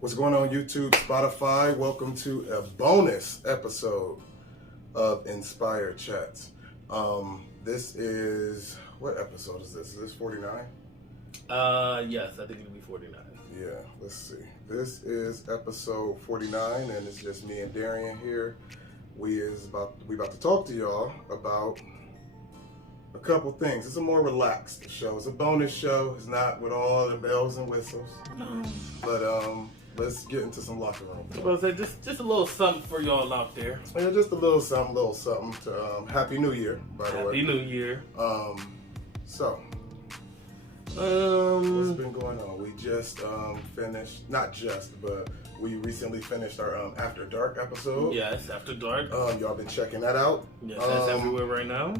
What's going on YouTube, Spotify? Welcome to a bonus episode of Inspired Chats. This is, what episode is this? Is this 49? Yes, I think it'll be 49. Yeah, let's see. This is episode 49 and it's just me and Darian here. We about to talk to y'all about a couple things. It's a more relaxed show. It's a bonus show. It's not with all the bells and whistles. No. But let's get into some locker room. I was about to say, just a little something for y'all out there. Yeah, just a little something to Happy New Year, by the way. Happy New Year. So what's been going on? We just finished, not just, but we recently finished our After Dark episode. Yes, After Dark. Y'all been checking that out. Yes, that's everywhere right now.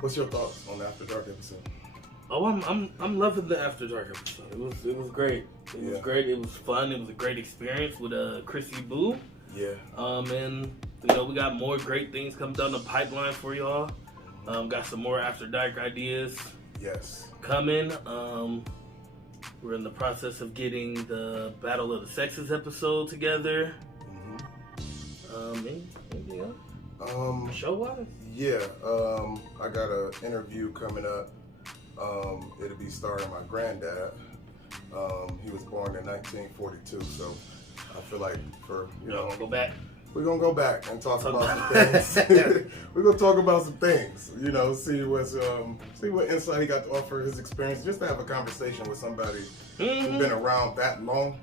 What's your thoughts on the After Dark episode? Oh, I'm loving the After Dark episode. It was great. It was great. It was fun. It was a great experience with Chrissy Boo. Yeah. And we got more great things coming down the pipeline for y'all. Got some more After Dark ideas. Yes. Coming. We're in the process of getting the Battle of the Sexes episode together. Anything else? Show-wise? Yeah. I got an interview coming up. It'll be starring my granddad. He was born in 1942, so I feel like Go back. we're gonna go back and talk about some things. We're gonna talk about some things, see what insight he got to offer, his experience, just to have a conversation with somebody who's been around that long.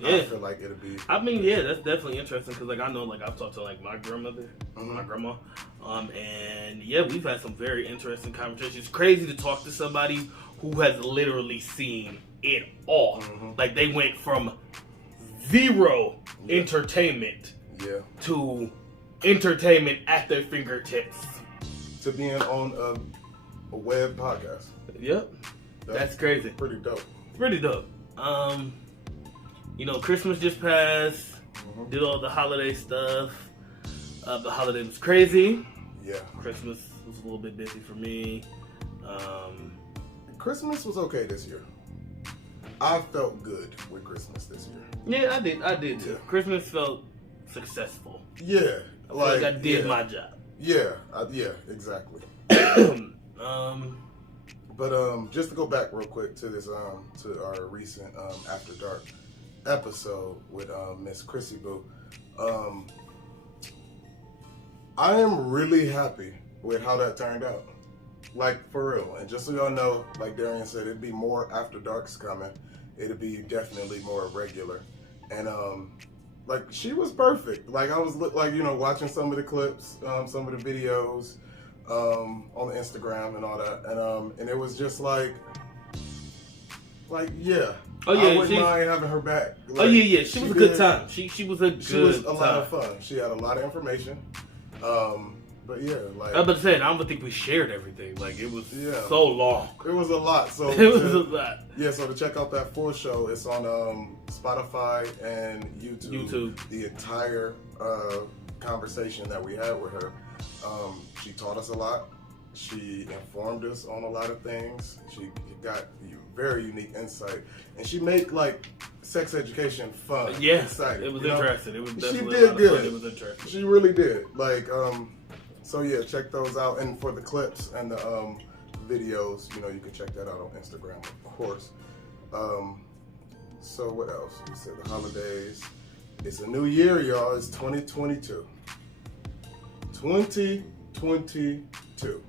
Yeah. I feel like it'll be. That's definitely interesting because I know I've talked to my grandmother, my grandma, and we've had some very interesting conversations. It's crazy to talk to somebody who has literally seen it all. Like they went from zero entertainment to entertainment at their fingertips. To being on a web podcast. Yep. That's crazy. Pretty dope. Pretty dope. Christmas just passed. Did all the holiday stuff. The holiday was crazy. Yeah. Christmas was a little bit busy for me. Christmas was okay this year. I felt good with Christmas this year. Yeah, I did too. Christmas felt successful. Yeah. I feel like I did my job. Yeah. Exactly. But just to go back real quick to this to our recent After Dark episode with Miss Chrissy Boo. I am really happy with how that turned out. Like, for real. And just so y'all know, like Darian said, it'd be more After Darks coming. It'd be definitely more regular. And she was perfect. Like, I was watching some of the clips, some of the videos on the Instagram and all that. And it was just yeah. Oh yeah, I wouldn't mind having her back. She was a good time. She was a good. She was a lot of fun. She had a lot of information. But yeah, I was about to say, I don't think we shared everything. It was so long. It was a lot. So it was a lot. Yeah, so to check out that full show, it's on Spotify and YouTube. The entire conversation that we had with her. She taught us a lot. She informed us on a lot of things. She got very unique insight, and she made sex education fun. Yeah, exciting. It was interesting. It was definitely she did good. Fun. It was interesting. She really did. So yeah, check those out. And for the clips and the videos, you can check that out on Instagram, of course. So what else? We said the holidays. It's a new year, y'all. It's 2022. 2022.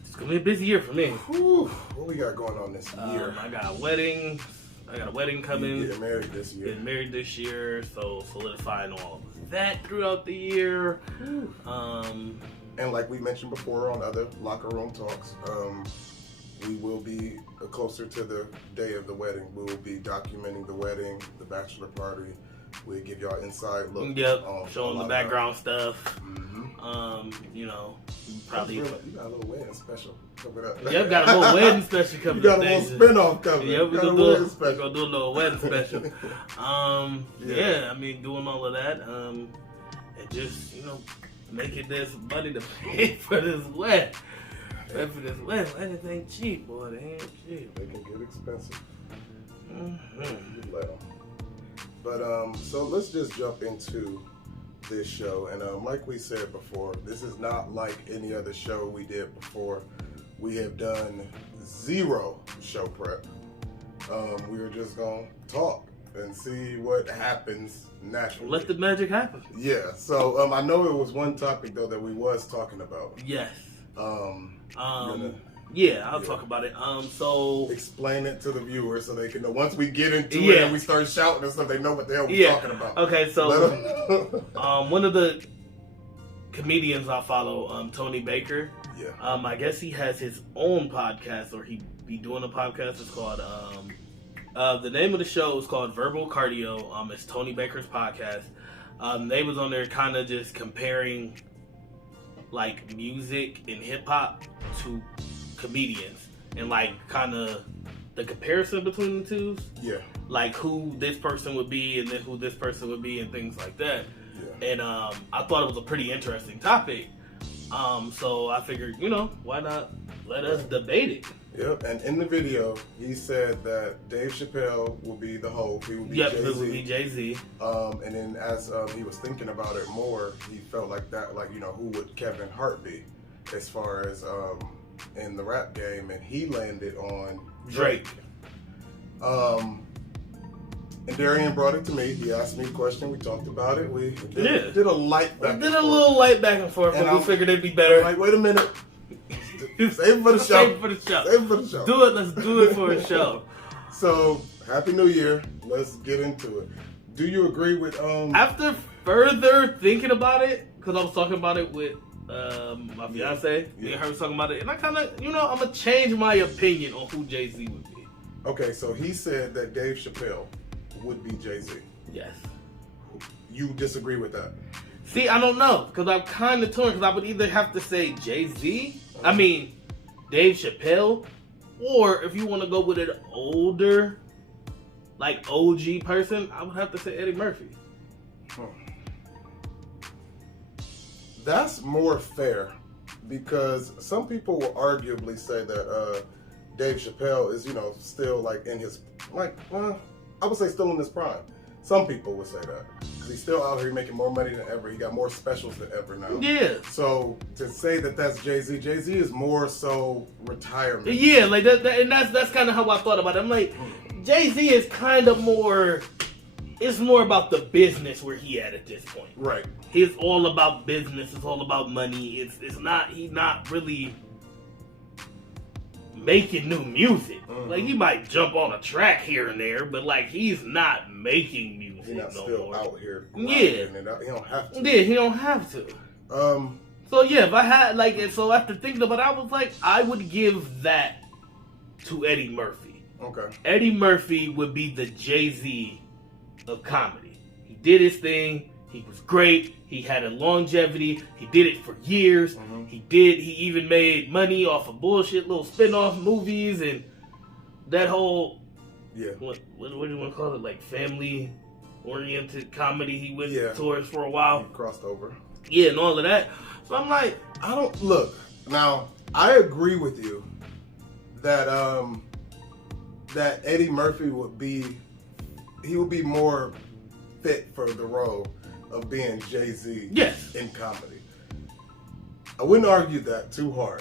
It's gonna be a busy year for me. Whew, what we got going on this year? I got a wedding. I got a wedding coming. Getting married this year. Getting married this year, so solidifying all of that throughout the year. And like we mentioned before on other locker room talks, we will be closer to the day of the wedding. We will be documenting the wedding, the bachelor party. We'll give y'all inside look. Yep, showing the background stuff. Probably. You got a little wedding special coming up. Yep, got a little wedding special coming up. You got a little spinoff coming. Yeah, we're gonna do a little wedding special. Doing all of that. And just, making this money to pay for this wedding. Pay for this wedding. Weddings ain't cheap, boy. They ain't cheap. They can get expensive. You let them. But so let's just jump into this show. And like we said before, this is not like any other show we did before. We have done 0 show prep. We were just gonna talk and see what happens naturally. Let the magic happen. Yeah. So I know it was one topic though that we was talking about. Yes. Yeah, I'll talk about it. So explain it to the viewers so they can know. Once we get into it and we start shouting and stuff, they know what the hell we're talking about. Okay, so one of the comedians I follow, Tony Baker. Yeah. I guess he has his own podcast, or he be doing a podcast. It's called the name of the show is called Verbal Cardio. It's Tony Baker's podcast. They was on there kind of just comparing like music and hip hop to comedians, and like kind of the comparison between the two. Yeah. Like who this person would be and then who this person would be and things like that. Yeah. And I thought it was a pretty interesting topic. So I figured, why not let us debate it? Yep. And in the video, he said that Dave Chappelle will be the host. He will be Jay-Z. It will be Jay-Z. And then as he was thinking about it more, he felt like that, like, who would Kevin Hart be as far as in the rap game, and he landed on Drake. And Darian brought it to me. He asked me a question. We talked about it. We did a light back. We did a little light back and forth, but we figured it'd be better. Like, wait a minute. Save it for the show. Save it for the show. Save it for the show. Do it. Let's do it for a show. So, Happy New Year. Let's get into it. Do you agree with After further thinking about it, because I was talking about it with my fiance, me and her was talking about it, and I kind of, I'm gonna change my opinion on who Jay-Z would be. Okay, so he said that Dave Chappelle would be Jay-Z. Yes. You disagree with that? See, I don't know, because I'm kind of torn, because I would either have to say Jay-Z, Dave Chappelle, or if you want to go with an older, like OG person, I would have to say Eddie Murphy. That's more fair, because some people will arguably say that Dave Chappelle is, still like in his, I would say still in his prime. Some people would say that. Because he's still out here making more money than ever. He got more specials than ever now. Yeah. So to say that that's Jay-Z, Jay-Z is more so retirement. Yeah, like that and that's kind of how I thought about it. I'm like, Jay-Z is kind of more, it's more about the business where he at this point. Right. He's all about business. It's all about money. It's not, he's not really making new music. Mm-hmm. Like, he might jump on a track here and there, but like, he's not making music. He's not no still more. out here. Yeah. He don't have to. Yeah, he don't have to. So yeah, if I had so after thinking about it, I was like, I would give that to Eddie Murphy. Okay. Eddie Murphy would be the Jay-Z of comedy. He did his thing. He was great. He had a longevity. He did it for years. Mm-hmm. He even made money off of bullshit little spin-off movies and that whole what do you want to call it? Like family-oriented comedy he went towards for a while. He crossed over. Yeah, and all of that. So I'm like, now I agree with you that that Eddie Murphy would be more fit for the role of being Jay-Z in comedy. I wouldn't argue that too hard.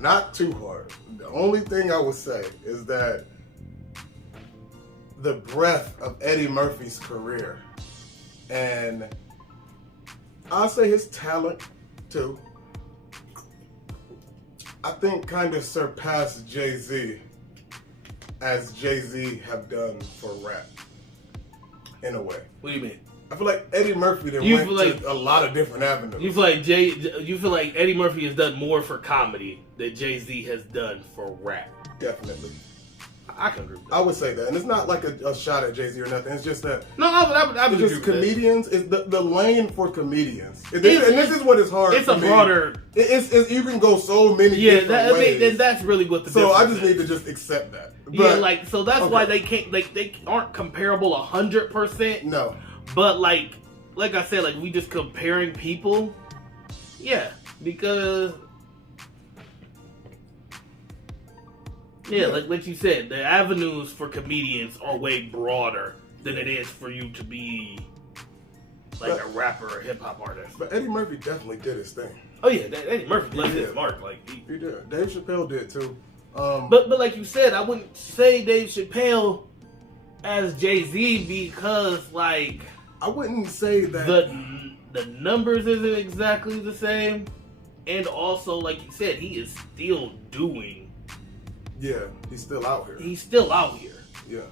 Not too hard. The only thing I would say is that the breadth of Eddie Murphy's career, and I'll say his talent too, I think kind of surpassed Jay-Z as Jay-Z have done for rap, in a way. What do you mean? I feel like Eddie Murphy went to a lot of different avenues. You feel like Eddie Murphy has done more for comedy than Jay-Z has done for rap. Definitely. I can agree with that. I would say that. And it's not like a shot at Jay-Z or nothing. It's just that. No, I would just comedians. It's the lane for comedians. And this is what is hard. It's a broader. It's you can go so many different ways. And that's really what the So difference I just is. need to just accept that. But, so that's why they can't, they aren't comparable 100%. No. But like I said, like we just comparing people. Yeah, because like you said, the avenues for comedians are way broader than it is for you to be like a rapper or hip hop artist. But Eddie Murphy definitely did his thing. Oh yeah, Eddie Murphy left his mark. Like he did. Dave Chappelle did too. But like you said, I wouldn't say Dave Chappelle as Jay-Z because like I wouldn't say that the numbers isn't exactly the same, and also like you said, he is still doing. Yeah, he's still out here. He's still out here. Yeah,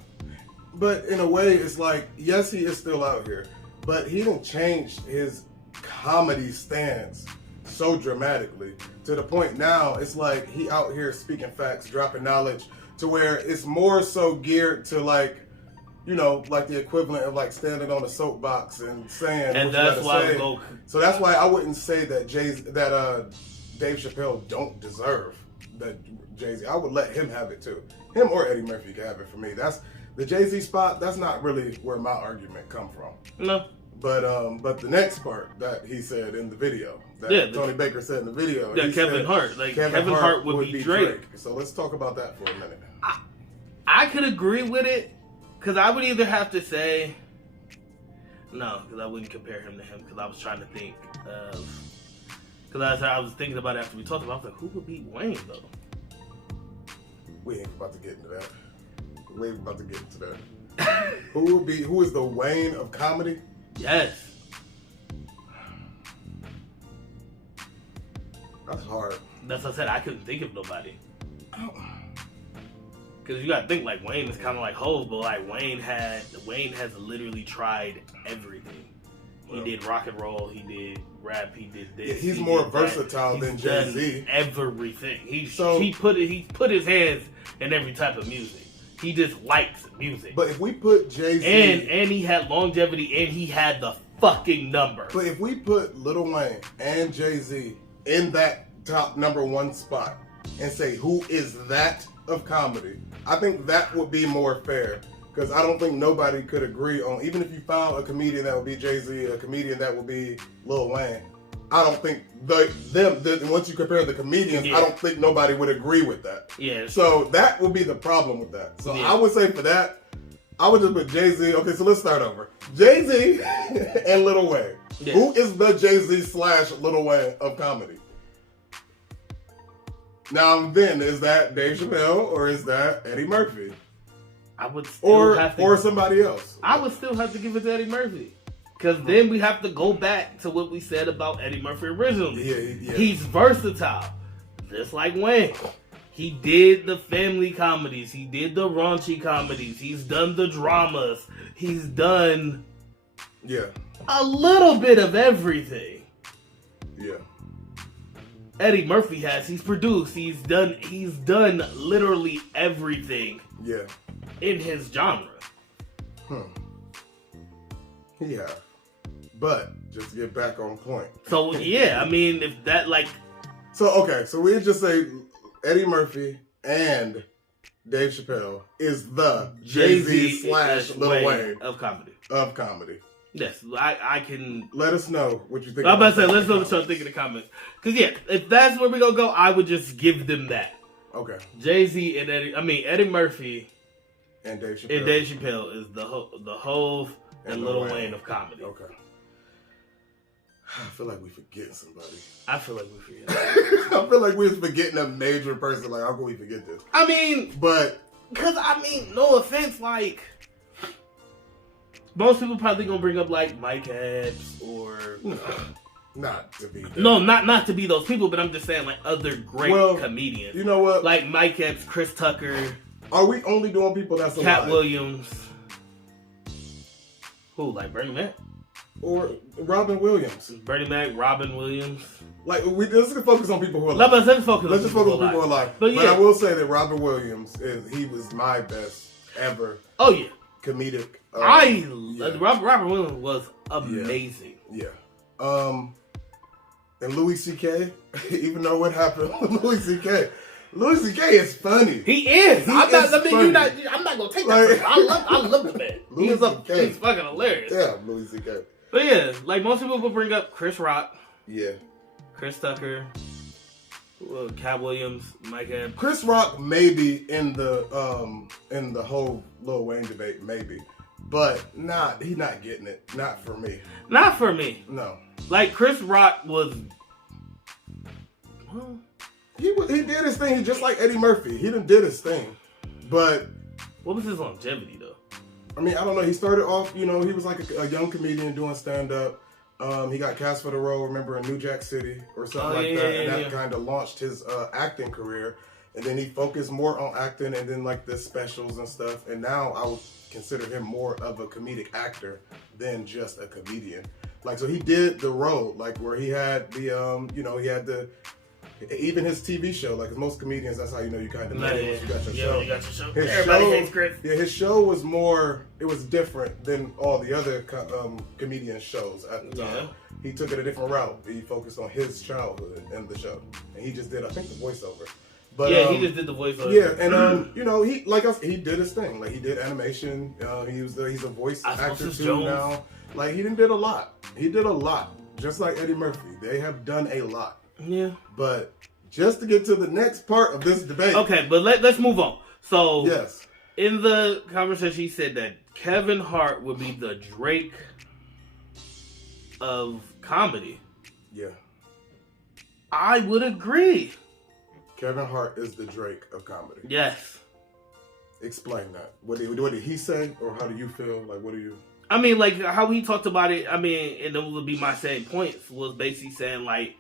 but in a way, it's like yes, he is still out here, but he didn't change his comedy stance so dramatically to the point now it's like he out here speaking facts, dropping knowledge, to where it's more so geared to like, you know, like the equivalent of like standing on a soapbox and saying and what that's you why gotta say. So that's why I wouldn't say that Dave Chappelle don't deserve that Jay-Z. I would let him have it too. Him or Eddie Murphy can have it for me. That's the Jay-Z spot. That's not really where my argument come from. No. But the next part that he said in the video, that Tony Baker said in the video, Kevin Hart, like Kevin Hart would be Drake. So let's talk about that for a minute. I could agree with it, because I would either have to say no, because I wouldn't compare him to him, because I was trying to think of, because I was thinking about it after we talked about it, I was like, who would beat Wayne though? We ain't about to get into that. We ain't about to get into that. Who is the Wayne of comedy? Yes. That's hard. That's what I said. I couldn't think of nobody. Because you gotta think like Wayne is kind of like Hov, but like Wayne has literally tried everything. He did rock and roll. He did rap. He did this. Yeah, he's more versatile than Jay-Z. Everything. He put his hands in every type of music. He just likes music. But if we put Jay-Z... And he had longevity, and he had the fucking number. But if we put Lil Wayne and Jay-Z in that top number one spot and say, who is that of comedy? I think that would be more fair. Because I don't think nobody could agree on... Even if you found a comedian that would be Jay-Z, a comedian that would be Lil Wayne, I don't think once you compare the comedians, I don't think nobody would agree with that. Yeah. So that would be the problem with that. So I would say for that, I would just put Jay-Z. Okay, so let's start over. Jay-Z and Lil Wayne. Yeah. Who is the Jay-Z / Lil Wayne of comedy? Now then, is that Dave Chappelle or is that Eddie Murphy? I would still have to, or somebody else. I would still have to give it to Eddie Murphy. Because then we have to go back to what we said about Eddie Murphy originally. Yeah. He's versatile. Just like Wayne. He did the family comedies. He did the raunchy comedies. He's done the dramas. He's done a little bit of everything. Yeah. Eddie Murphy has. He's produced. He's done literally everything. Yeah. In his genre. Yeah. But just to get back on point. So yeah, I mean, if that like. So okay, so we just say Eddie Murphy and Dave Chappelle is the Jay-Z / Lil Wayne of comedy. Of comedy. Yes, I can. Let us know what you think. I'm about to say, let's know what y'all think in the comments. Because yeah, if that's where we gonna go, I would just give them that. Okay. Jay-Z and Eddie Murphy and Dave Chappelle. And Dave Chappelle is the Hov and Lil Wayne of comedy. Okay. I feel like we forgetting somebody. I feel like we forgetting. I feel like we're forgetting a major person. Like, how can we forget this? I mean, but because no offense, like most people probably gonna bring up like Mike Epps or not to be. No, not to be those people, but I'm just saying like other great comedians. You know what? Like Mike Epps, Chris Tucker. Are we only doing people that's alive? Cat Williams. Who, like Bernie Mac? Or Robin Williams. Bernie Mac, Robin Williams. Like, let's focus on people who are alive. Let's focus on people who are alive. But I will say that Robin Williams, he was my best ever. Oh, yeah. Comedic. Robin Williams was amazing. Yeah. And Louis C.K., even though what happened with Louis C.K., Louis C.K. is funny. He is. I'm not gonna take that. I love the man. He's fucking hilarious. Yeah, Louis C.K. But yeah, like most people will bring up Chris Rock. Yeah. Chris Tucker. Cat Williams, Mike Epps. Chris Rock maybe in the whole Lil Wayne debate, maybe. but he's not getting it. Not for me. Not for me. No. Like Chris Rock was. Well, he did his thing. He just like Eddie Murphy. He did his thing, but what was his longevity though? I mean, I don't know. He started off, he was like a young comedian doing stand-up. He got cast for the role, remember, in New Jack City or something that. And that kind of launched his acting career. And then he focused more on acting and then like the specials and stuff. And now I would consider him more of a comedic actor than just a comedian. Like, so he did the role, like where he had the, he had the, even his TV show, like most comedians, that's how you know you kind of know once you got your show. You got your show. Everybody hates Chris. Yeah, his show was more, it was different than all the other comedian shows at the time. Yeah. He took it a different route. He focused on his childhood in the show. And he just did, I think, the voiceover. But, he just did the voiceover. Yeah, and he did his thing. Like he did animation. He's a voice actor too Jones. Now. Like he did a lot. He did a lot. Just like Eddie Murphy, they have done a lot. Yeah. But just to get to the next part of this debate. Okay, but let's move on. So yes, in the conversation, he said that Kevin Hart would be the Drake of comedy. Yeah, I would agree. Kevin Hart is the Drake of comedy. Yes. Explain that. What did he say, or how do you feel? Like, what do you? I mean, like how he talked about it. I mean, and it would be my same points. Was basically saying like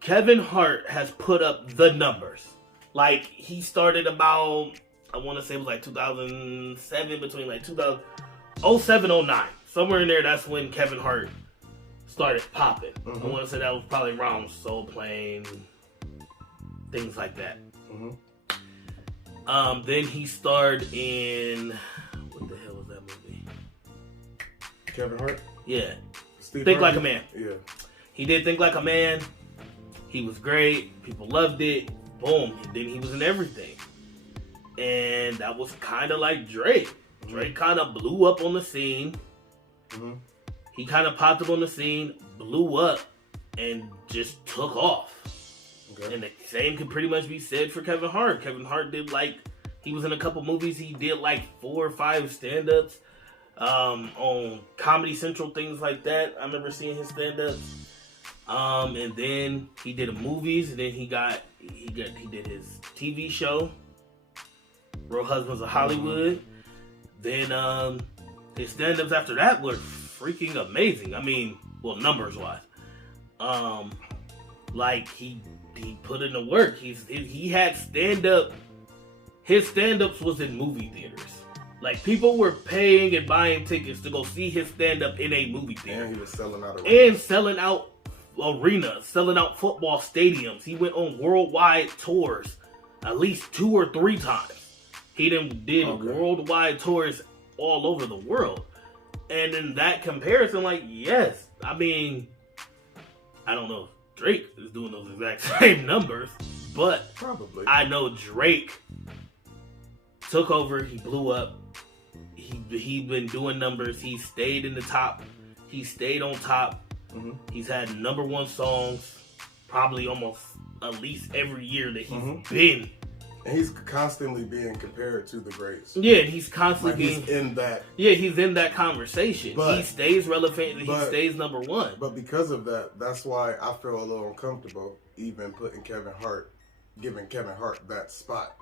Kevin Hart has put up the numbers. Like he started about, I want to say it was like 2007, between like 2007, 09, somewhere in there. That's when Kevin Hart started popping. Mm-hmm. I want to say that was probably around Soul Plane. Things like that. Mm-hmm. Then he starred in, what the hell was that movie? Kevin Hart? Yeah. Steve Think Harvey? Like a Man. Yeah. He did Think Like a Man. He was great. People loved it. Boom. And then he was in everything. And that was kind of like Drake. Mm-hmm. Drake kind of blew up on the scene. Mm-hmm. He kind of popped up on the scene, blew up, and just took off. Okay. And the same could pretty much be said for Kevin Hart. Kevin Hart did he was in a couple movies. He did 4 or 5 stand-ups on Comedy Central, things like that. I remember seeing his stand-ups. And then he did movies, and then he did his TV show, Real Husbands of Hollywood. Then his stand-ups after that were freaking amazing. I mean, well, numbers-wise. He put in the work. He had stand-up. His stand-ups was in movie theaters. Like, people were paying and buying tickets to go see his stand-up in a movie theater. And he was selling out arenas, selling out football stadiums. He went on worldwide tours at least 2 or 3 times. He did worldwide tours all over the world. And in that comparison, yes, I mean, I don't know if Drake is doing those exact same numbers, but probably. I know Drake took over. He blew up. He been doing numbers. He stayed in the top. He stayed on top. Mm-hmm. He's had #1 songs probably almost at least every year that he's been. And he's constantly being compared to the greats. Yeah, and he's constantly he's in that. Yeah, he's in that conversation. But he stays relevant and he stays #1. But because of that, that's why I feel a little uncomfortable even giving Kevin Hart that spot.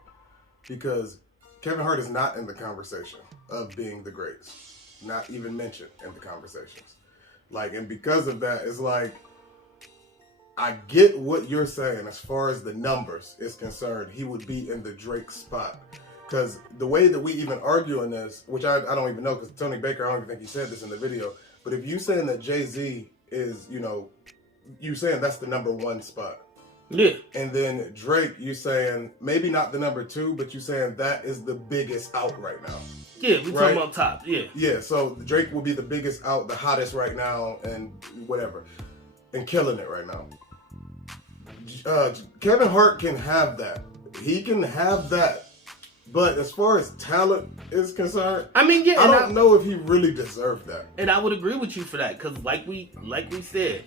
Because Kevin Hart is not in the conversation of being the greats. Not even mentioned in the conversations. And because of that, it's I get what you're saying as far as the numbers is concerned. He would be in the Drake spot. Because the way that we even argue in this, which I don't even know, because Tony Baker, I don't even think he said this in the video, but if you saying that Jay-Z is, you saying that's the #1 spot. Yeah. And then Drake, you saying maybe not the #2, but you saying that is the biggest out right now. Yeah, we talking about top. Yeah. Yeah, so Drake will be the biggest out, the hottest right now, and whatever. And killing it right now. Kevin Hart can have that. He can have that. But as far as talent is concerned, I mean, yeah, I don't know if he really deserved that. And I would agree with you for that, because like we said,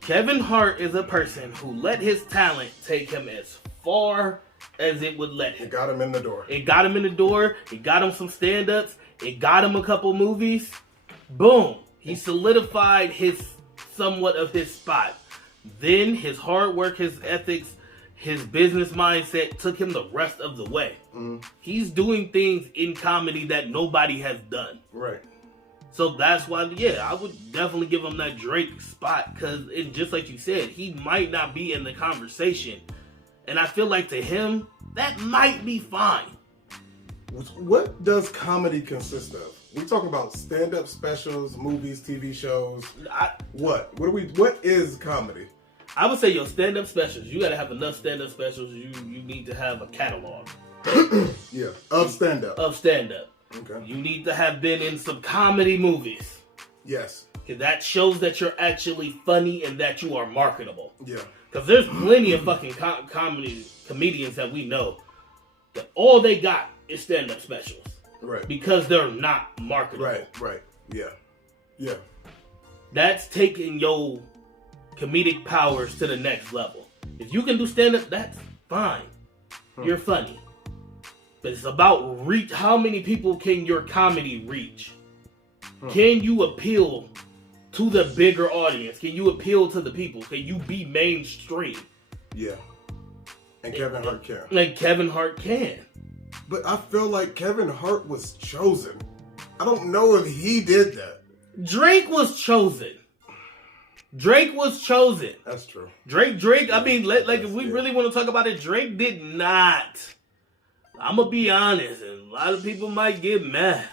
Kevin Hart is a person who let his talent take him as far as it would let him. It got him in the door. It got him in the door. It got him some stand-ups. It got him a couple movies. Boom. He solidified somewhat of his spot. Then his hard work, his ethics, his business mindset took him the rest of the way. He's doing things in comedy that nobody has done. Right. So that's why, I would definitely give him that Drake spot, because just like you said, he might not be in the conversation. And I feel like to him, that might be fine. What does comedy consist of? We talk about stand-up specials, movies, TV shows. What is comedy? I would say your stand-up specials. You got to have enough stand-up specials. You need to have a catalog. Yeah, of stand-up. Okay. You need to have been in some comedy movies. Yes. Because that shows that you're actually funny and that you are marketable. Yeah. Because there's plenty of fucking comedians that we know that all they got is stand-up specials. Right. Because they're not marketable. Right. Yeah. Yeah. That's taking your comedic powers to the next level. If you can do stand-up, that's fine. You're funny. But it's about reach. How many people can your comedy reach? Can you appeal to the bigger audience? Can you appeal to the people? Can you be mainstream? Yeah. And Kevin Hart can. Like Kevin Hart can. But I feel like Kevin Hart was chosen. I don't know if he did that. Drake was chosen. That's true. Drake. I mean, if we really want to talk about it, Drake did not. I'm gonna be honest, and a lot of people might get mad.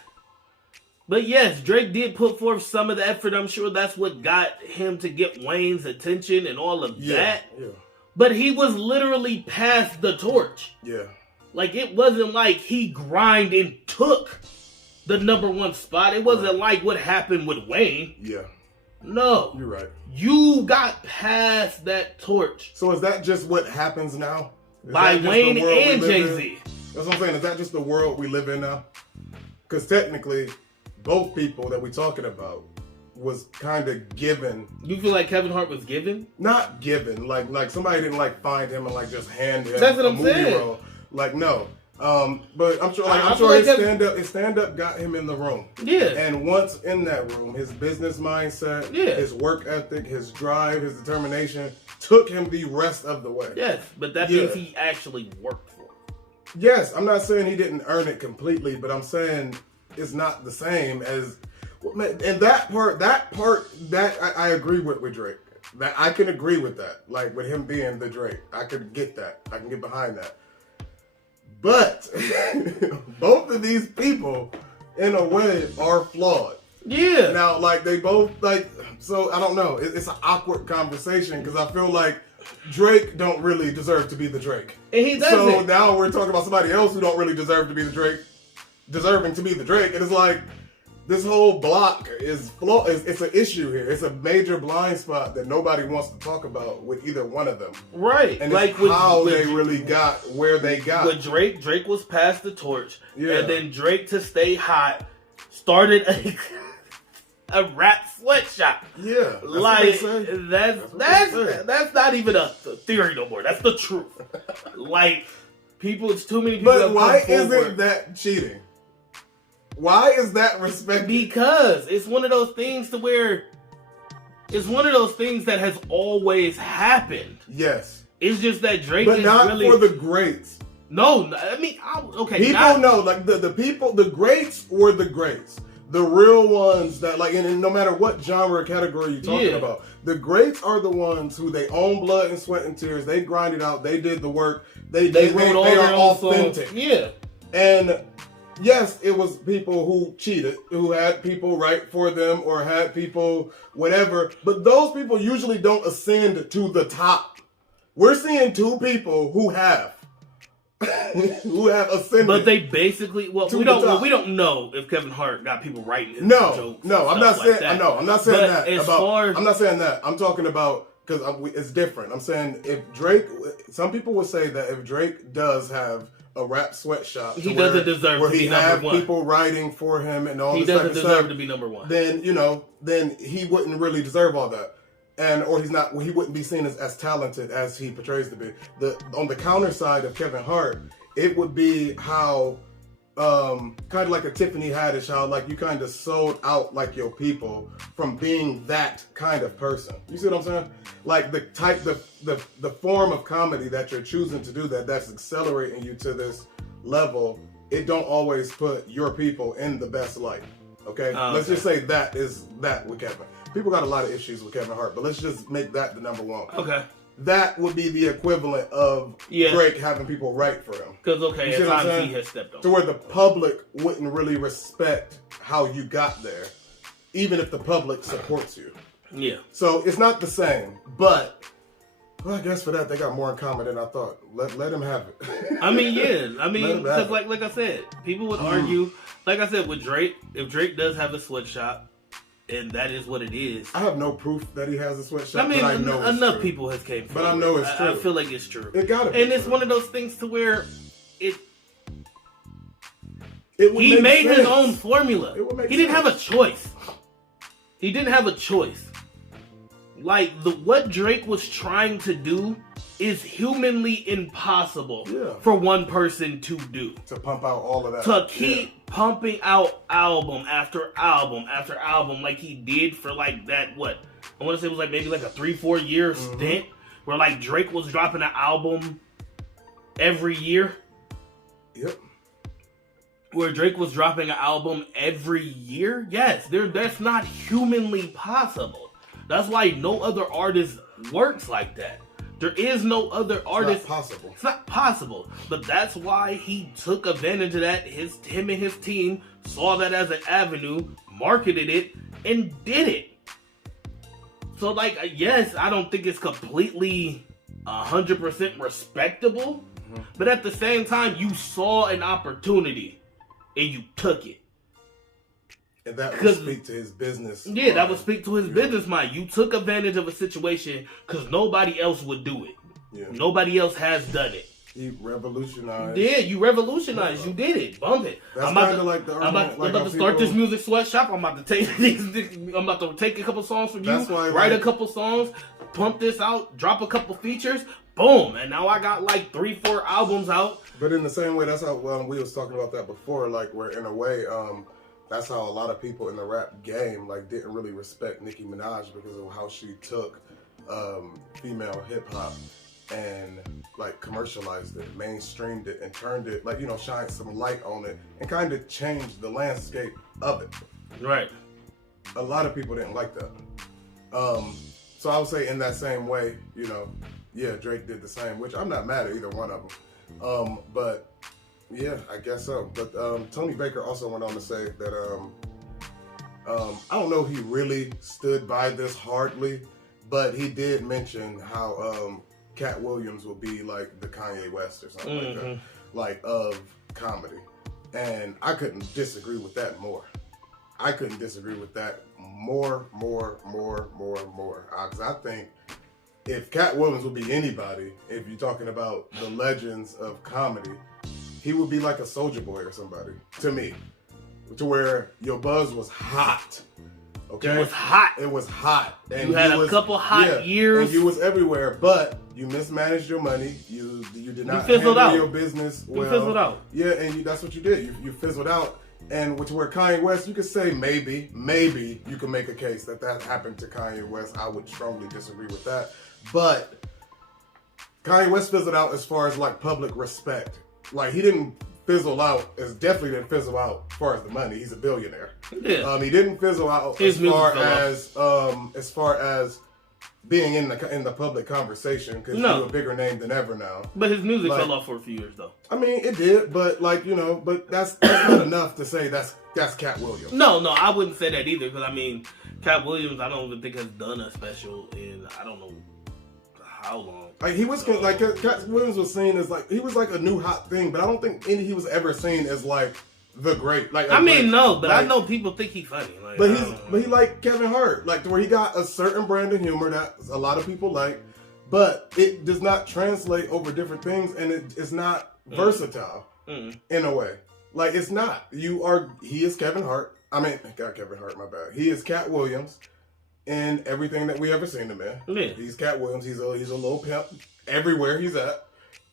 But yes, Drake did put forth some of the effort. I'm sure that's what got him to get Wayne's attention and all of that. Yeah. But he was literally past the torch. Yeah. Like, it wasn't like he grinded and took the number one spot. It wasn't like what happened with Wayne. Yeah. No. You're right. You got past that torch. So is that just what happens now? By Wayne and Jay-Z. That's what I'm saying. Is that just the world we live in now? Because technically, both people that we're talking about was kind of given. You feel like Kevin Hart was given? Not given. Like somebody didn't find him and just hand him That's what a I'm movie saying. role. No. But I'm sure his stand-up got him in the room. Yeah. And once in that room, his business mindset, his work ethic, his drive, his determination took him the rest of the way. Yes, but that means he actually worked for it. Yes, I'm not saying he didn't earn it completely, but I'm saying it's not the same as. And that part, I agree with Drake. That I can agree with that. Like with him being the Drake, I could get that. I can get behind that. But both of these people, in a way, are flawed. Yeah. Now, they both so I don't know. It's an awkward conversation because I feel like Drake don't really deserve to be the Drake. And he doesn't. So now we're talking about somebody else who don't really deserve to be the Drake, deserving to be the Drake. And it's like, this whole block is flawed. It's an issue here. It's a major blind spot that nobody wants to talk about with either one of them. Right. And it's how they really got where they got. With Drake was past the torch. Yeah. And then Drake, to stay hot, started a rap sweatshop. Yeah. That's not even a theory no more. That's the truth. It's too many people. But why isn't that cheating? Why is that respected? Because it's one of those things that has always happened. Yes. It's just that Drake but is not really... for the greats. No, I mean, okay. People know, the people, the greats were the greats. The real ones that, and no matter what genre or category you're talking about, the greats are the ones who they own blood and sweat and tears. They grind it out. They did the work. They are authentic. Yeah. And yes, it was people who cheated, who had people write for them or had people whatever. But those people usually don't ascend to the top. We're seeing two people who have ascended. But they basically, we don't know if Kevin Hart got people writing his jokes. No, I'm not saying. That. No, I'm not saying but that. I'm not saying that. I'm talking about because it's different. I'm saying if Drake, some people would say that if Drake does have a rap sweatshop, he doesn't deserve to be number one. Where he have people writing for him and all this type of stuff. He doesn't deserve to be number one. Then then he wouldn't really deserve all that. Or he wouldn't be seen as talented as he portrays to be. On the counter side of Kevin Hart, it would be how kind of like a Tiffany Haddish, how like you kind of sold out like your people from being that kind of person. You see what I'm saying? Like the form of comedy that you're choosing to do that's accelerating you to this level, it don't always put your people in the best light. Okay? Let's just say that is that with Kevin. People got a lot of issues with Kevin Hart, but let's just make that the number one. Okay. That would be the equivalent of Drake having people write for him. Because, at times he has stepped on. To where the public wouldn't really respect how you got there, even if the public supports you. Yeah. So it's not the same, but well, I guess for that they got more in common than I thought. Let him have it. I mean, yeah. I mean, because like I said, people would argue, like I said, with Drake, if Drake does have a sweatshop, and that is what it is. I have no proof that he has a sweatshop. I mean, but I know enough people has came forward. But I know it's true. I feel like it's true. It gotta be. And it's one of those things to where he made made his own formula. He didn't have a choice. He didn't have a choice. Like what Drake was trying to do is humanly impossible for one person to do. To pump out all of that. To keep pumping out album after album after album like he did for like that, what? I want to say it was like maybe like a 3-4 year stint where like Drake was dropping an album every year. Yep. Where Drake was dropping an album every year? Yes, that's not humanly possible. That's why no other artist works like that. There is no other artist. It's not possible. It's not possible. But that's why he took advantage of that. Him and his team saw that as an avenue, marketed it, and did it. So, like, yes, I don't think it's completely 100% respectable. But at the same time, you saw an opportunity and you took it. And that would speak to his business. Yeah, that would speak to his business mind. You took advantage of a situation because nobody else would do it. Yeah. Nobody else has done it. You revolutionized. Yeah, you revolutionized. You did it. Bump it. That's kind of like the argument. I'm about to start this music sweatshop. I'm about to take a couple songs from you, write a couple songs, pump this out, drop a couple features, boom, and now I got like 3-4 albums out. But in the same way, that's how we was talking about that before. Like, where in a way, that's how a lot of people in the rap game like didn't really respect Nicki Minaj because of how she took female hip hop and like commercialized it, mainstreamed it, and turned it like, you know, shined some light on it and kind of changed the landscape of it. Right. A lot of people didn't like that. So I would say in that same way, you know, yeah, Drake did the same, which I'm not mad at either one of them. But yeah, I guess so. But Tony Baker also went on to say that I don't know if he really stood by this hardly, but he did mention how Cat Williams will be like the Kanye West or something like that, like of comedy. And I couldn't disagree with that more. I couldn't disagree with that more. Because I think if Cat Williams would be anybody, if you're talking about the legends of comedy, he would be like a Soulja Boy or somebody, to me. To where your buzz was hot. Okay? It was hot. It was hot. And you had a couple hot years. And you was everywhere, but you mismanaged your money. You did not handle your business well. You fizzled out. Yeah, and that's what you did. You fizzled out. And to where Kanye West, you could say maybe you can make a case that happened to Kanye West. I would strongly disagree with that. But Kanye West fizzled out as far as like public respect. Like, he didn't fizzle out, definitely didn't fizzle out as far as the money. He's a billionaire. Yeah. He didn't fizzle out as far as being in the public conversation, because he's a bigger name than ever now. But his music fell off for a few years though. I mean, it did, but like, you know, but that's not enough to say that's Cat Williams. No, I wouldn't say that either, because I mean, Cat Williams, I don't even think has done a special in I don't know how long. Like, he was Cat Williams was seen as like, he was like a new hot thing, but I don't think he was ever seen as like the great. Like, I mean, no, but like, I know people think he's funny. Like, but he like Kevin Hart, like where he got a certain brand of humor that a lot of people like, but it does not translate over different things, and it's not versatile in a way. Like, it's not. He is Kevin Hart. I mean, not Kevin Hart, my bad. He is Cat Williams. In everything that we ever seen him in. Yeah. He's Cat Williams. He's a little pimp everywhere he's at.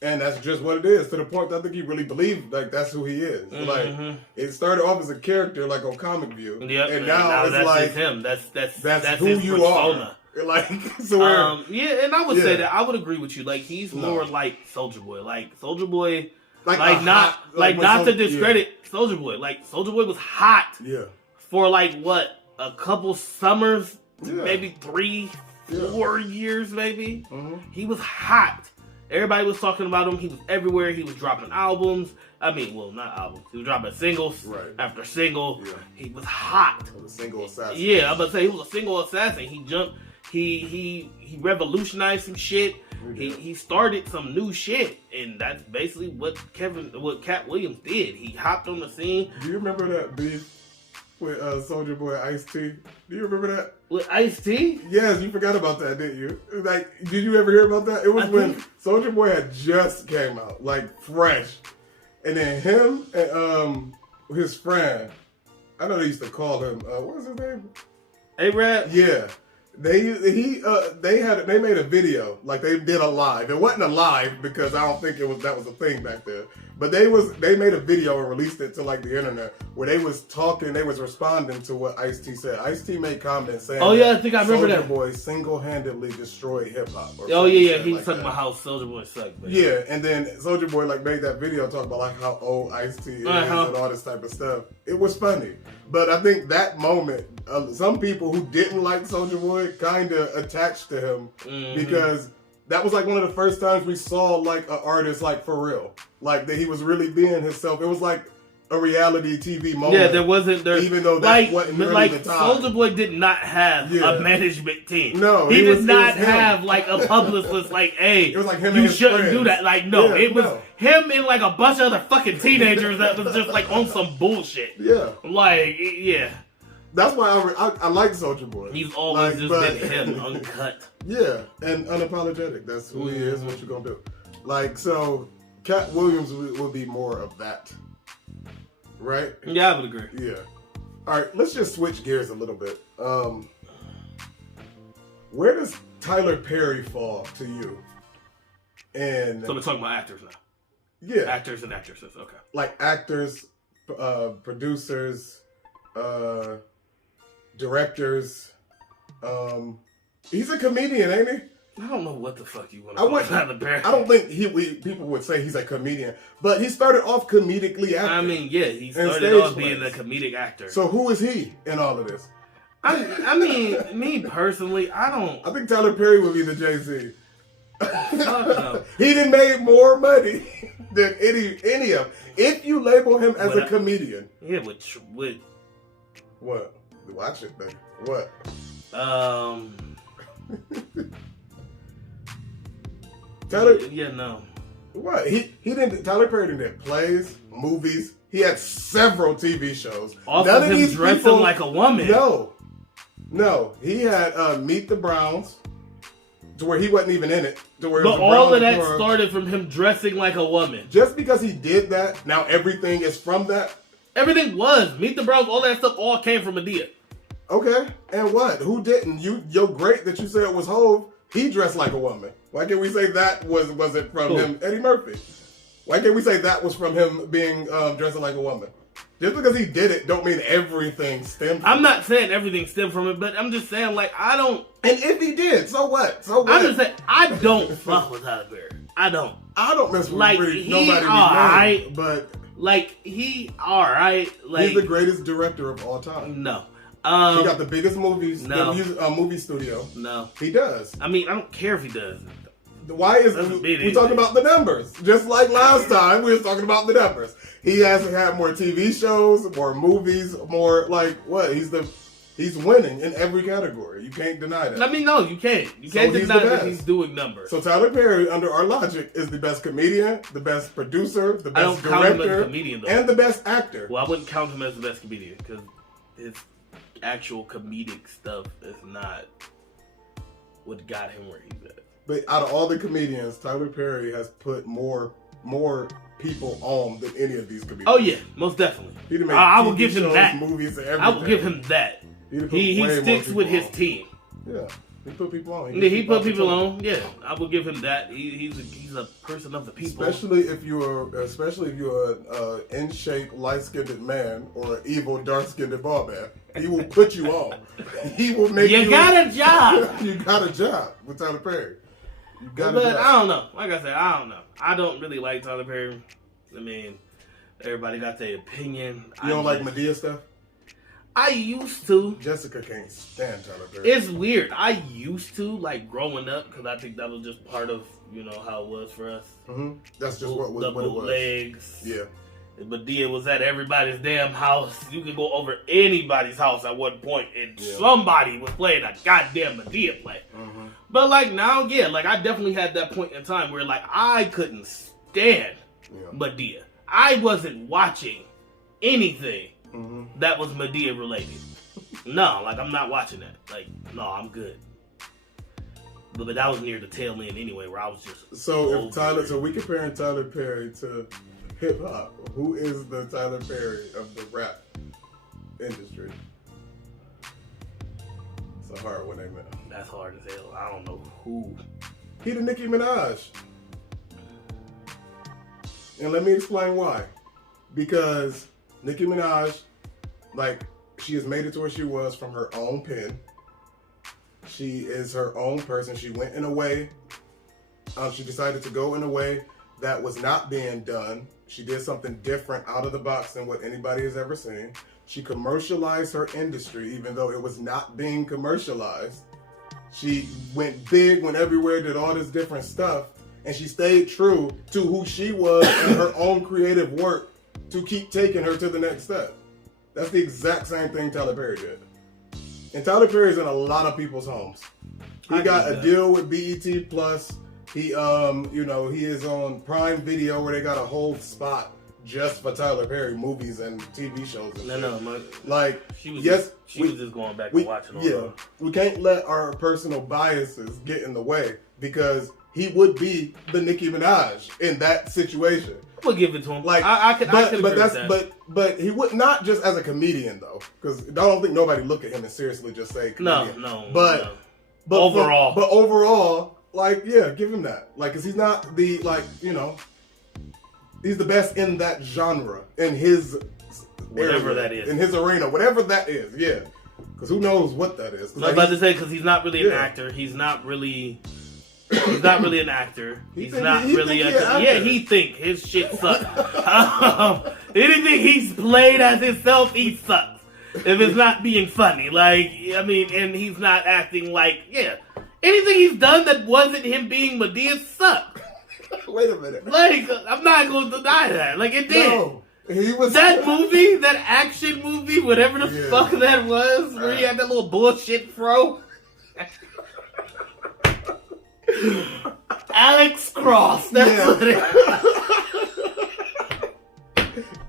And that's just what it is, to the point that I think he really believed like that's who he is. Mm-hmm. Like it started off as a character like on Comic View, yep. and now it's that's like just him. That's who his you persona. are. Like so, yeah, and I would say that I would agree with you. Like he's more like Soulja Boy. Like Soulja Boy, not to discredit Soulja Boy. Like Soulja Boy was hot. Yeah. For like what, a couple summers, maybe 3, 4 years, maybe. Mm-hmm. He was hot. Everybody was talking about him. He was everywhere. He was dropping albums. I mean, well, not albums. He was dropping singles after single. Yeah. He was hot. A single assassin. Yeah, I'm about to say he was a single assassin. He jumped. He revolutionized some shit. He started some new shit, and that's basically what Cat Williams did. He hopped on the scene. Do you remember that beef with Soulja Boy Ice-T? Do you remember that? With Ice-T? Yes, you forgot about that, didn't you? Like, did you ever hear about that? It was when Soulja Boy had just came out, like fresh, and then him and his friend, I know they used to call him what was his name? A-Rap? Yeah. They made a video, like they did a live. It wasn't a live because I don't think that was a thing back then. But they made a video and released it to like the internet where they was talking, they was responding to what Ice-T said. Ice-T made comments saying, "Oh yeah, I think I remember that." Soulja Boy single-handedly destroyed hip hop. Oh yeah, he was talking about how Soulja Boy sucked. Man. Yeah, and then Soulja Boy like made that video talking about like how old Ice-T is and all this type of stuff. It was funny, but I think that moment, some people who didn't like Soulja Boy kind of attached to him because that was like one of the first times we saw like an artist like for real, like that he was really being himself. It was like a reality TV moment. Yeah, there wasn't even though that wasn't really the time. Soulja Boy did not have a management team. No, he did not have like a publicist. Like, hey, it was like him. You and his shouldn't friends. do that. Like, no, it was him and like a bunch of other fucking teenagers that was just like on some bullshit. Yeah, like yeah. That's why I like Soulja Boy. He's always just been him, uncut. Yeah, and unapologetic. That's who he is. What you gonna do? Like, so, Cat Williams would be more of that, right? Yeah, I would agree. Yeah. All right, let's just switch gears a little bit. Where does Tyler Perry fall to you? And so we're talking about actors now. Yeah, actors and actresses. Okay, like actors, producers, directors. He's a comedian, ain't he? I don't know what the fuck you want to call Tyler Perry. I don't think people would say he's a comedian, but he started off comedically acting. I mean, yeah, he started off being a comedic actor. So who is he in all of this? I mean, me personally, I think Tyler Perry would be the Jay-Z. No. He done made more money than any of them. If you label him as a comedian. Yeah, with what? Watch it, baby. What? Tyler? Yeah, no. What? He didn't. Tyler Perry did plays, movies. He had several TV shows. Also, none of these dressing like a woman. No. He had Meet the Browns, to where he wasn't even in it. To where but all of that started from him dressing like a woman. Just because he did that, now everything is from that. Everything was Meet the Browns. All that stuff all came from Madea. Okay, and what? Who didn't? You're great that you said it was Hove. He dressed like a woman. Why can't we say that wasn't from him? Eddie Murphy. Why can't we say that was from him being dressing like a woman? Just because he did it, don't mean everything stemmed from it. I'm not saying everything stemmed from it, but I'm just saying, like, I don't. And if he did, so what? So what? I'm just saying, I don't fuck with Tyler Perry. I don't mess with like, nobody. Alright, but like he alright. Like he's the greatest director of all time. No. He got the biggest movies. No. Movie studio. No. He does. I mean, I don't care if he does. Why is we talking about the numbers? Just like last time, we was talking about the numbers. He has had more TV shows, more movies, more like what? He's winning in every category. You can't deny that. I mean, no, you can't. You can't deny that he's doing numbers. So Tyler Perry, under our logic, is the best comedian, the best producer, the best director, count him as a comedian, though. And the best actor. Well, I wouldn't count him as the best comedian because his actual comedic stuff is not what got him where he's at. But out of all the comedians, Tyler Perry has put more people on than any of these comedians. Oh yeah, most definitely. I will give him that. Movies, and everything. I will give him that. He sticks with his team. Yeah. He put people on. He put people on. Yeah, I will give him that. He's a person of the people. Especially if you're in shape, light-skinned man or an evil, dark-skinned bald man. He will put you on. He will make you. You got a job. You got a job with Tyler Perry. You got But I don't know. Like I said, I don't know. I don't really like Tyler Perry. I mean, everybody got their opinion. You don't like Madea stuff? I used to. Jessica can't stand Tyler Perry. It's weird. I used to, like, growing up, because I think that was just part of, how it was for us. Mm-hmm. That's just what it was. Legs. Yeah. Madea was at everybody's damn house. You could go over anybody's house at one point, and somebody was playing a goddamn Madea play. Mm-hmm. But, like, now, yeah, like, I definitely had that point in time where, like, I couldn't stand Madea. I wasn't watching anything that was Madea related. No, like, I'm not watching that. Like, no, I'm good. But that was near the tail end anyway, where I was just. So we comparing Tyler Perry to hip hop. Who is the Tyler Perry of the rap industry? It's a hard one, ain't it? That's hard as hell. I don't know who. He the Nicki Minaj. And let me explain why. Because Nicki Minaj, like, she has made it to where she was from her own pen. She is her own person. She went in a way, she decided to go in a way that was not being done. She did something different out of the box than what anybody has ever seen. She commercialized her industry, even though it was not being commercialized. She went big, went everywhere, did all this different stuff, and she stayed true to who she was in her own creative work to keep taking her to the next step. That's the exact same thing Tyler Perry did. And Tyler Perry's in a lot of people's homes. He got a deal with BET Plus. He, he is on Prime Video where they got a whole spot just for Tyler Perry movies and TV shows. And she was just going back and watching all that. We can't let our personal biases get in the way because he would be the Nicki Minaj in that situation. We'll give it to him. Like, I could agree with that. But he would not just as a comedian though, because I don't think nobody look at him and seriously just say comedian. No. But overall, like, yeah, give him that. Like, because he's not the he's the best in that genre in his whatever area, that is in his arena, whatever that is. Yeah, because who knows what that is? I was about to say because he's not really an actor. He's not really an actor. He think his shit sucks. Anything he's played as himself, he sucks. If it's not being funny, and he's not acting anything he's done that wasn't him being Madea sucked. Wait a minute. I'm not going to deny that. It did. No, he was that movie, that action movie, whatever the fuck that was, where he had that little bullshit fro. Alex Cross. That's what it is.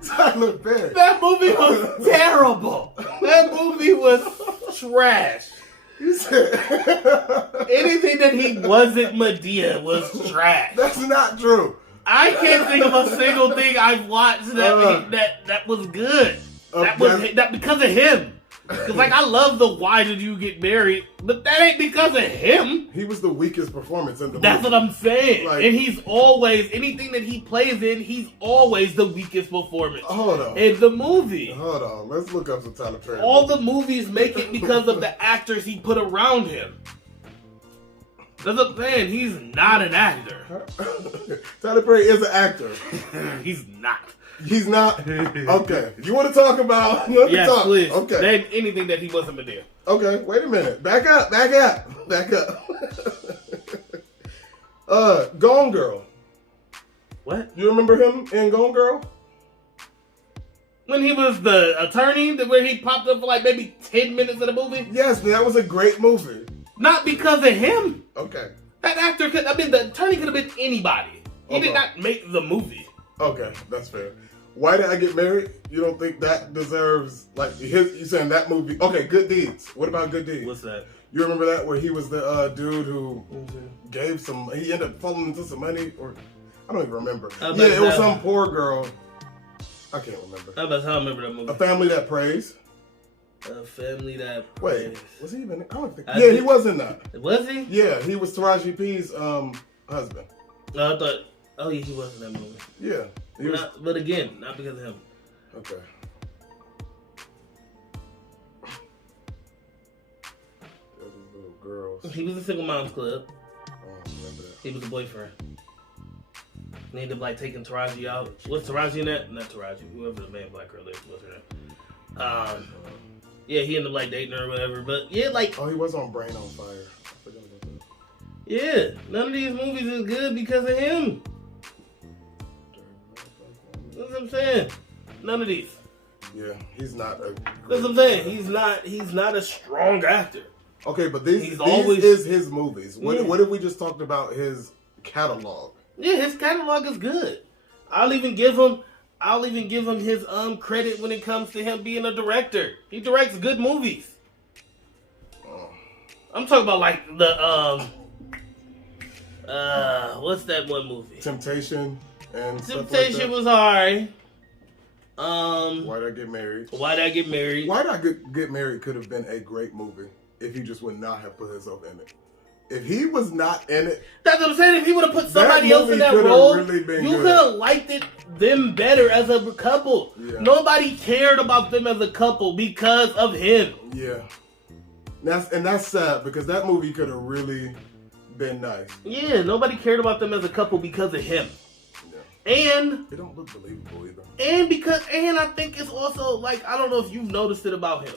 Tyler Perry. That movie was terrible. That movie was trash. You said anything that he wasn't Madea was trash. That's not true. I can't think of a single thing I've watched that was good. That because of him. Because I love the Why Did You Get Married, but that ain't because of him. He was the weakest performance in the movie. That's what I'm saying. And he's always, anything that he plays in, he's always the weakest performance in the movie. Hold on. Let's look up some Tyler Perry. All the movies make it because of the actors he put around him. That's what I'm saying. He's not an actor. Tyler Perry is an actor. He's not. He's not? Okay. You want to talk about... Yes, please. Okay. Name anything that he wasn't Madea. Okay, wait a minute. Back up. Gone Girl. What? You remember him in Gone Girl? When he was the attorney, where he popped up for maybe 10 minutes of the movie? Yes, that was a great movie. Not because of him. Okay. That actor the attorney could have been anybody. He did not make the movie. Okay, that's fair. Why Did I Get Married? You don't think that deserves, you saying that movie? Okay, Good Deeds. What about Good Deeds? What's that? You remember that where he was the dude who he ended up falling into some money, or I don't even remember. It was some poor girl. I can't remember. I remember that movie. A Family That Prays. A family that Wait, was he even? I don't think. I Yeah, think- he was in that. Was he? Yeah, he was Taraji P's husband. No, I thought. Oh yeah, he was in that movie. Yeah, he was. But again, not because of him. Okay. There was little girls. He was a single moms club. I don't remember that. He was a boyfriend. And he ended up like taking Taraji out. Was Taraji in that? Not Taraji. Whoever the main black girl is was her name. Yeah, he ended up like dating her or whatever. But yeah, like. Oh, he was on Brain on Fire. I forgot about that. Yeah, none of these movies is good because of him. That's what I'm saying. None of these. Yeah, he's not a. That's what I'm saying. He's not a strong actor. Okay, but these always is his movies. What, Yeah. what if we just talked about his catalog? Yeah, his catalog is good. I'll even give him his credit when it comes to him being a director. He directs good movies. Oh. I'm talking about like the what's that one movie? Temptation and stuff Temptation like that. was alright. Why'd I Get Married? Why'd I Get Married? Why'd I Get Married could have been a great movie if he just would not have put himself in it. If he was not in it, That's what I'm saying. If he would have put somebody else in movie that could have role, really been you good. could have liked them better as a couple. Yeah. Nobody cared about them as a couple because of him. yeah. That's sad because that movie could have really been nice. Yeah, nobody cared about them as a couple because of him. Yeah. And They don't look believable either. and I think it's also like, I don't know if you've noticed it about him.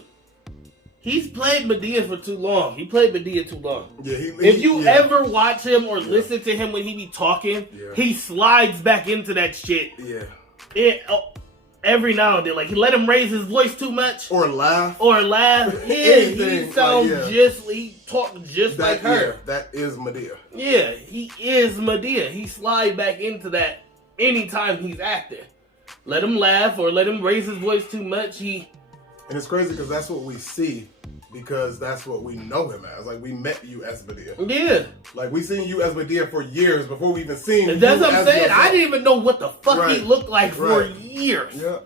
He's played Medea for too long. He played Medea too long. Yeah, If you yeah. ever watch him or listen to him when he be talking, Yeah. he slides back into that shit. Yeah. Every now and then, like he let him raise his voice too much Or laugh. or laugh. Yeah, Anything, he sounds like, yeah. he talk just like her. Yeah, that is Medea. Yeah, he is Medea. He slide back into that anytime he's acting. Let him laugh or let him raise his voice too much. And it's crazy because that's what we see because that's what we know him as. Like, we met you as Medea. Yeah. Like, we seen you as Medea for years before we even seen you. That's what I'm as saying. yourself. I didn't even know what the fuck he Right. looked like for Right. years. Yeah.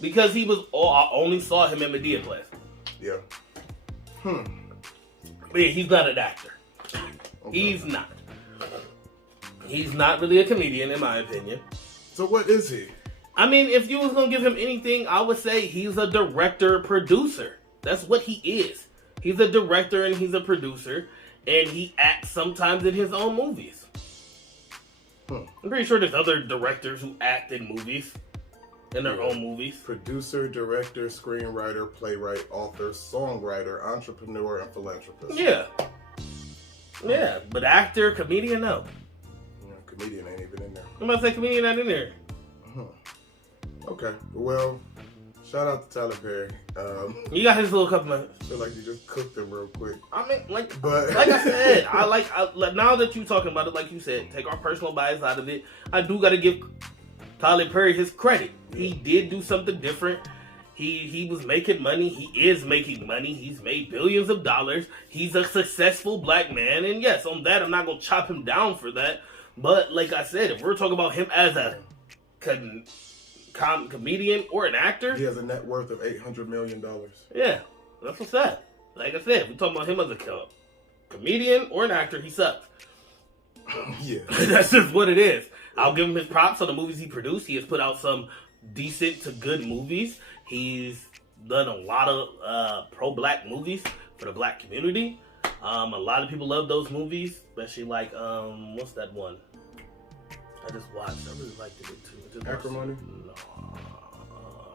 Because he was, I only saw him in Medea class. Yeah. But yeah, he's not an actor. Okay. He's not. He's not really a comedian, in my opinion. So what is he? I mean, if you was gonna give him anything, I would say he's a director-producer. That's what he is. He's a director and he's a producer, and he acts sometimes in his own movies. I'm pretty sure there's other directors who act in movies, in their own movies. Producer, director, screenwriter, playwright, author, songwriter, entrepreneur, and philanthropist. Yeah. Yeah, but actor, comedian, no. Yeah, comedian ain't even in there. I'm about to say comedian not in there. Okay. Well, shout out to Tyler Perry. You got his little couple of... I feel like you just cooked him real quick. I mean, like But I said, I now that you're talking about it, like you said, take our personal bias out of it. I do got to give Tyler Perry his credit. He did do something different. He was making money. He is making money. He's made billions of dollars. He's a successful black man. And yes, on that, I'm not going to chop him down for that. But like I said, if we're talking about him as a comedian or an actor, he has a net worth of $800 million. yeah, that's what's up. Like I said, we're talking about him as a comedian or an actor, he sucks. Yeah. That's just what it is. I'll give him his props on the movies he produced. He has put out some decent to good movies. He's done a lot of pro-black movies for the black community. A lot of people love those movies, especially like, what's that one? I just watched. I really liked it too. Acrimony? No.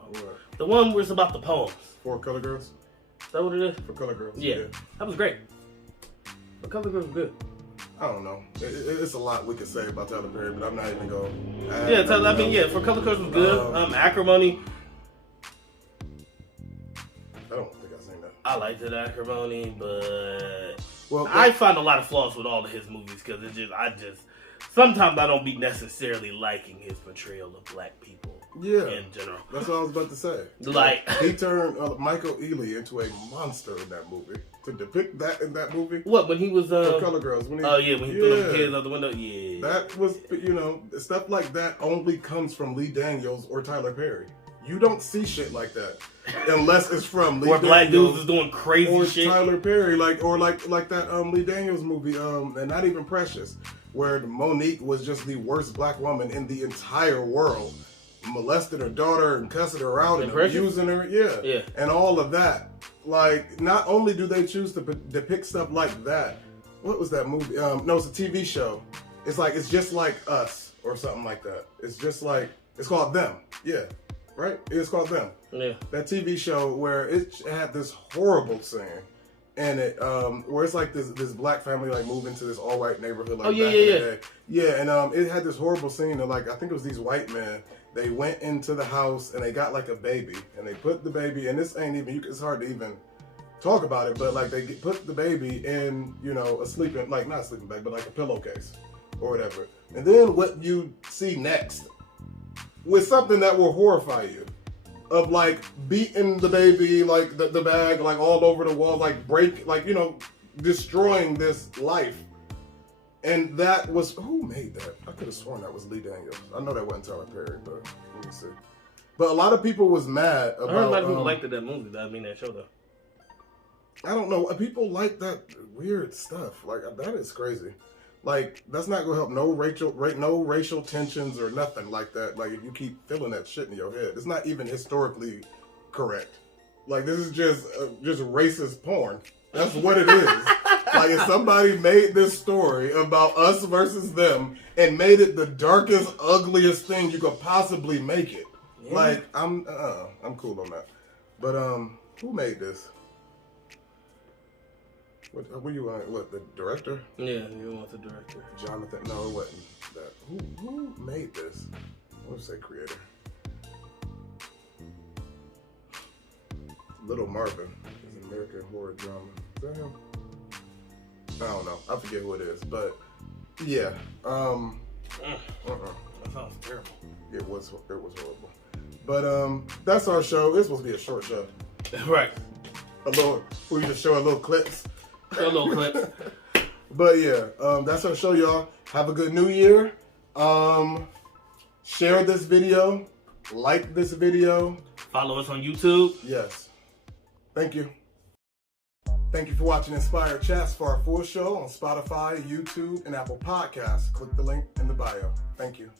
What? The one where it's about the poems. For Color Girls? Is that what it is? For Color Girls. Yeah. That was great. The Color Girls was good. I don't know. It's a lot we could say about Tyler Perry, but I'm not even going. For Color Girls was good. Acrimony. I don't think I've seen that. I liked it, Acrimony, but Well, I find a lot of flaws with all of his movies because sometimes I don't be necessarily liking his portrayal of black people. Yeah, in general. That's what I was about to say. Like he turned Michael Ealy into a monster in that movie. To depict that in that movie. What, when he was For Color Girls? When he threw the kids out the window. Yeah, that was stuff like that only comes from Lee Daniels or Tyler Perry. You don't see shit like that unless it's from Lee Where black Daniels dudes is doing crazy or shit. Tyler Perry, like that Lee Daniels movie, and Not Even Precious, where Monique was just the worst black woman in the entire world, molesting her daughter and cussing her out and abusing her, yeah, and all of that. Like, not only do they choose to depict stuff like that. What was that movie? No, it's a TV show. It's just like Us or something like that. It's just like, it's called Them. Yeah, right? It's called Them. Yeah. That TV show where it had this horrible scene in it, where it's like this black family like moved into this all white neighborhood. Like and it had this horrible scene of like, I think it was these white men. They went into the house and they got like a baby and they put the baby, and this ain't even, it's hard to even talk about it, but like they put the baby in, you know, a sleeping, like not a sleeping bag, but like a pillowcase or whatever. And then what you see next was something that will horrify you, of like beating the baby, like the bag, like all over the wall, like like, you know, destroying this life. And that was, who made that? I could have sworn that was Lee Daniels. I know that wasn't Tyler Perry, but let me see. But a lot of people was mad about. I heard a lot of people liked that movie. That show though. I don't know. People like that weird stuff. Like, that is crazy. Like, that's not gonna help no racial tensions or nothing like that. Like, if you keep feeling that shit in your head, it's not even historically correct. Like, this is just racist porn. That's what it is. Like, if somebody made this story about us versus them and made it the darkest, ugliest thing you could possibly make it, like, I'm cool on that. But who made this? What you want? What, the director? Yeah, you want the director. Jonathan? No, it wasn't that. Who made this? I want to say creator. Little Marvin is an American horror drama. Is that him? I don't know. I forget who it is, but yeah. That sounds terrible. It was horrible. But that's our show. It's supposed to be a short show, right? We just show a little clips. But yeah, that's our show, y'all. Have a good New Year. Share this video. Like this video. Follow us on YouTube. Yes. Thank you. Thank you for watching Inspired Chats. For our full show on Spotify, YouTube, and Apple Podcasts, click the link in the bio. Thank you.